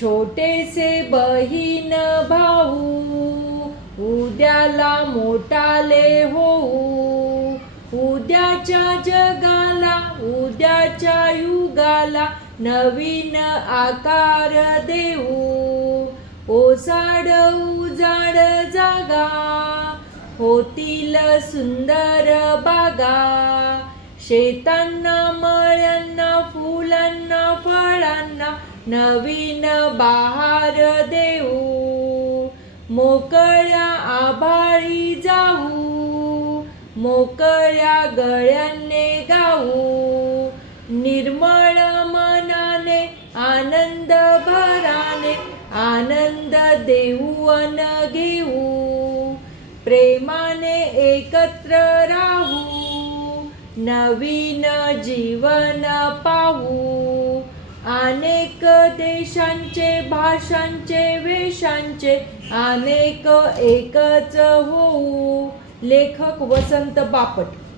छोटेसे बहीण भाऊ उद्याला मोठाले होऊ, उद्याच्या जगाला उद्याच्या युगाला नवीन आकार देऊ. ओसाड उजाड जागा होतील सुंदर बागा, शेतांना मळ्यांना फुलांना फळांना नवीन बहार देऊ. मोकळ्या आभाळी जाऊ, मोकळ्या गळ्याने गाऊ, निर्मळ मनाने आनंद भराने आनंद देऊ अन घेऊ. प्रेमाने एकत्र राहू, नवीन जीवन पाहू. अनेक देशांचे भाषांचे वेशांचे अनेक एकच होऊ. लेखक वसंत बापट.